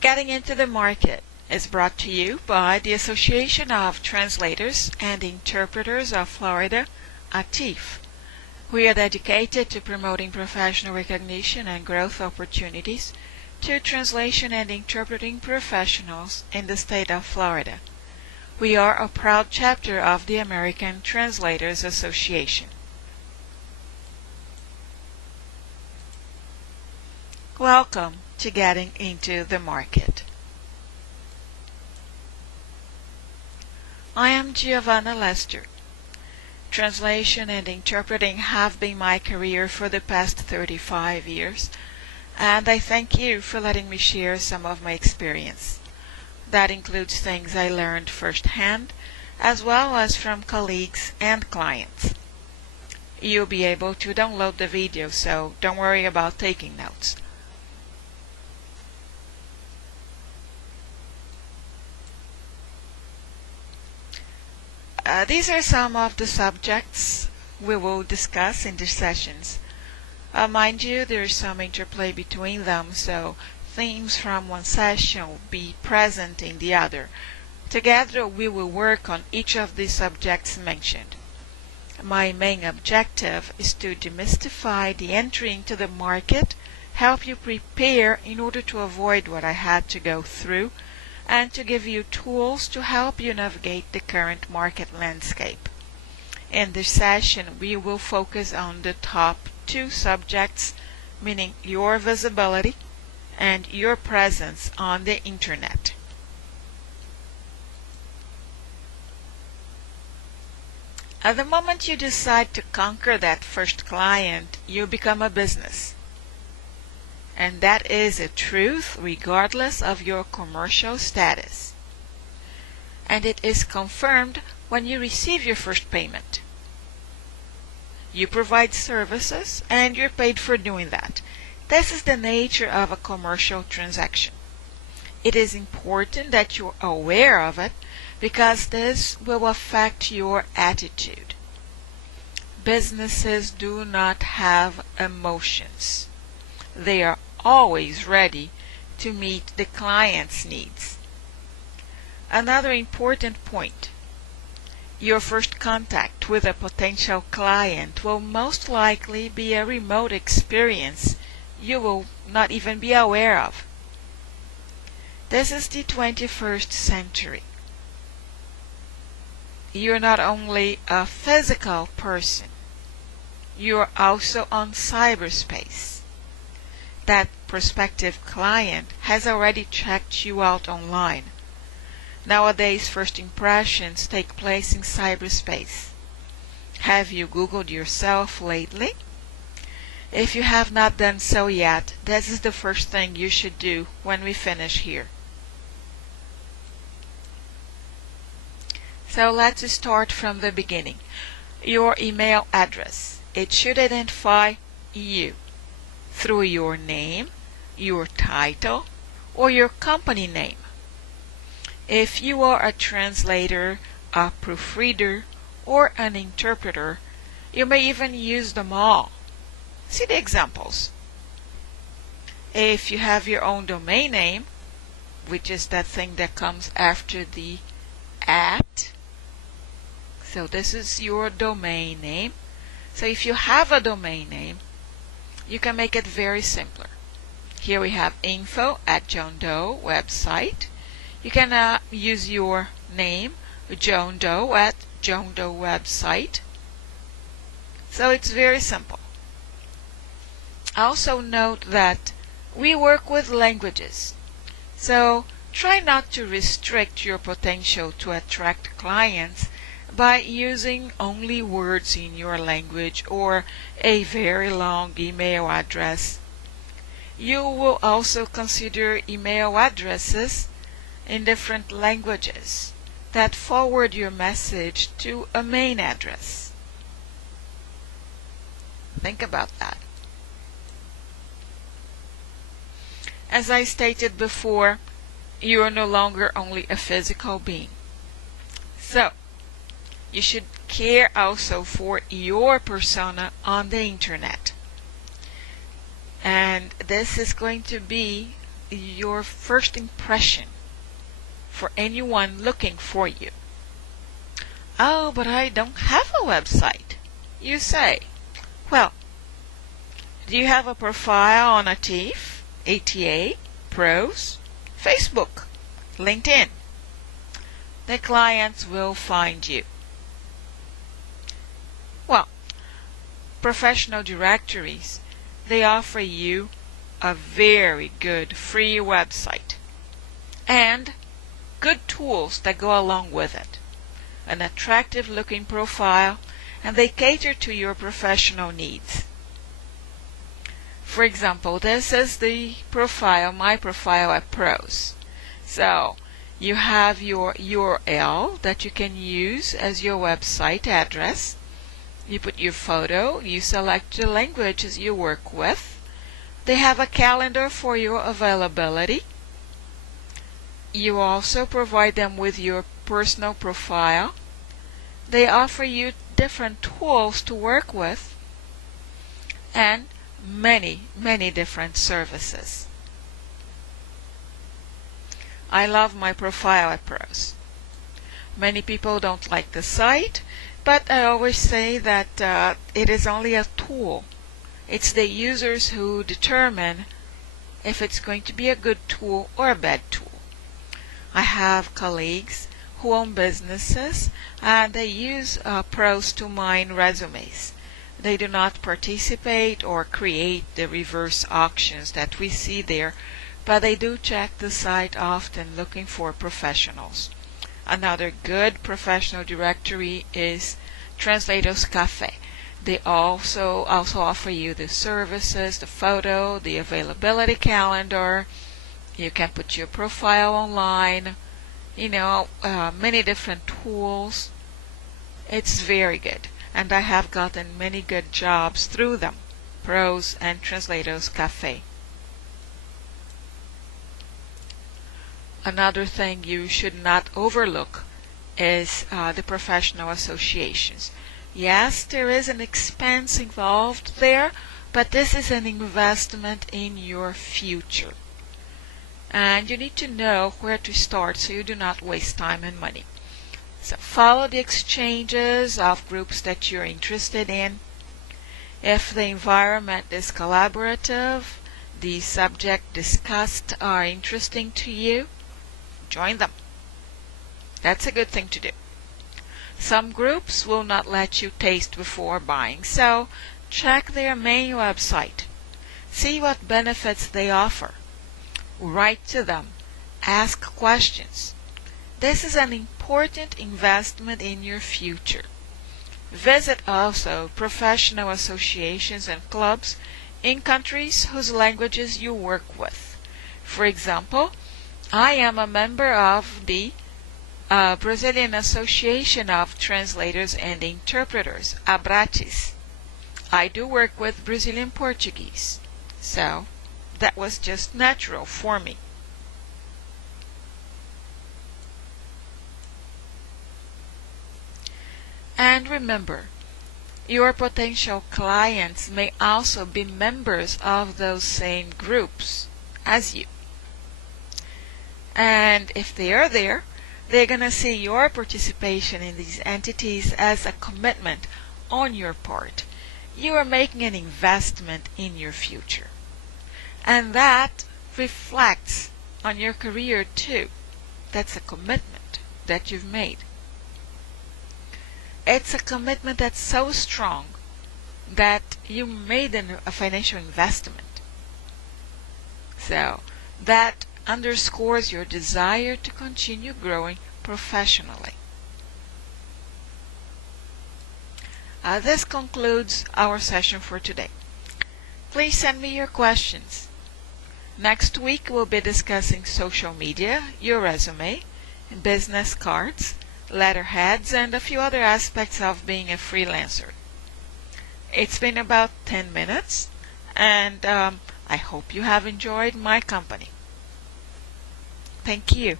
Getting into the Market is brought to you by the Association of Translators and Interpreters of Florida, ATIF. We are dedicated to promoting professional recognition and growth opportunities to translation and interpreting professionals in the state of Florida. We are a proud chapter of the American Translators Association. Welcome to Getting into the Market. I am Gio Lester. Translation and interpreting have been my career for the past 35 years, and I thank you for letting me share some of my experience. That includes things I learned firsthand, as well as from colleagues and clients. You'll be able to download the video, so don't worry about taking notes. These are some of the subjects we will discuss in these sessions. Mind you, there's some interplay between them, so themes from one session will be present in the other. Together we will work on each of the subjects mentioned. My main objective is to demystify the entry into the market, help you prepare in order to avoid what I had to go through, and to give you tools to help you navigate the current market landscape. In this session, we will focus on the top two subjects, meaning your visibility and your presence on the Internet. At the moment you decide to conquer that first client, you become a business. And that is a truth regardless of your commercial status. And it is confirmed when you receive your first payment. You provide services and you're paid for doing that. This is the nature of a commercial transaction. It is important that you're aware of it because this will affect your attitude. Businesses do not have emotions. They are always ready to meet the client's needs. Another important point: your first contact with a potential client will most likely be a remote experience you will not even be aware of. This is the 21st century. You're not only a physical person, you're also on cyberspace. That prospective client has already checked you out online. Nowadays, first impressions take place in cyberspace. Have you Googled yourself lately? If you have not done so yet, this is the first thing you should do when we finish here. So let's start from the beginning. Your email address. It should identify you through your name, your title, or your company name. If you are a translator, a proofreader, or an interpreter, you may even use them all. See the examples. If you have your own domain name, which is that thing that comes after the @ so this is your domain name. So if you have a domain name, you can make it very simpler. Here we have info@JohnDoe website. You can use your name, John Doe, at John Doe website. So it's very simple. Also note that we work with languages. So try not to restrict your potential to attract clients by using only words in your language or a very long email address. You will also consider email addresses in different languages that forward your message to a main address. Think about that. As I stated before, you are no longer only a physical being. So, you should care also for your persona on the internet. And this is going to be your first impression for anyone looking for you. Oh, but I don't have a website, you say. Well, do you have a profile on ATA, Pros, Facebook, LinkedIn? The clients will find you. Well, professional directories, they offer you a very good free website and good tools that go along with it. An attractive looking profile, and they cater to your professional needs. For example, this is the profile, my profile at Pros. So you have your URL that you can use as your website address. You put your photo, you select the languages you work with. They have a calendar for your availability. You also provide them with your personal profile. They offer you different tools to work with and many, many different services. I love my profile at Pros. Many people don't like the site, but I always say that it is only a tool. It's the users who determine if it's going to be a good tool or a bad tool. I have colleagues who own businesses and they use Pros to mine resumes. They do not participate or create the reverse auctions that we see there, but they do check the site often looking for professionals. Another good professional directory is Translators Cafe. They also offer you the services, the photo, the availability calendar. You can put your profile online, many different tools. It's very good, and I have gotten many good jobs through them, Pros and Translators Cafe. Another thing you should not overlook is the professional associations. Yes, there is an expense involved there, but this is an investment in your future. And you need to know where to start so you do not waste time and money. So follow the exchanges of groups that you're interested in. If the environment is collaborative, the subject discussed are interesting to you, join them. That's a good thing to do. Some groups will not let you taste before buying, so check their main website. See what benefits they offer. Write to them. Ask questions. This is an important investment in your future. Visit also professional associations and clubs in countries whose languages you work with. For example, I am a member of the Brazilian Association of Translators and Interpreters, ABRATIS. I do work with Brazilian Portuguese, so that was just natural for me. And remember, your potential clients may also be members of those same groups as you. And if they are there, they're going to see your participation in these entities as a commitment on your part. You are making an investment in your future. And that reflects on your career too. That's a commitment that you've made. It's a commitment that's so strong that you made a financial investment. So that underscores your desire to continue growing professionally. This concludes our session for today. Please send me your questions. Next week we'll be discussing social media, your resume, business cards, letterheads, and a few other aspects of being a freelancer. It's been about 10 minutes, and I hope you have enjoyed my company. Thank you.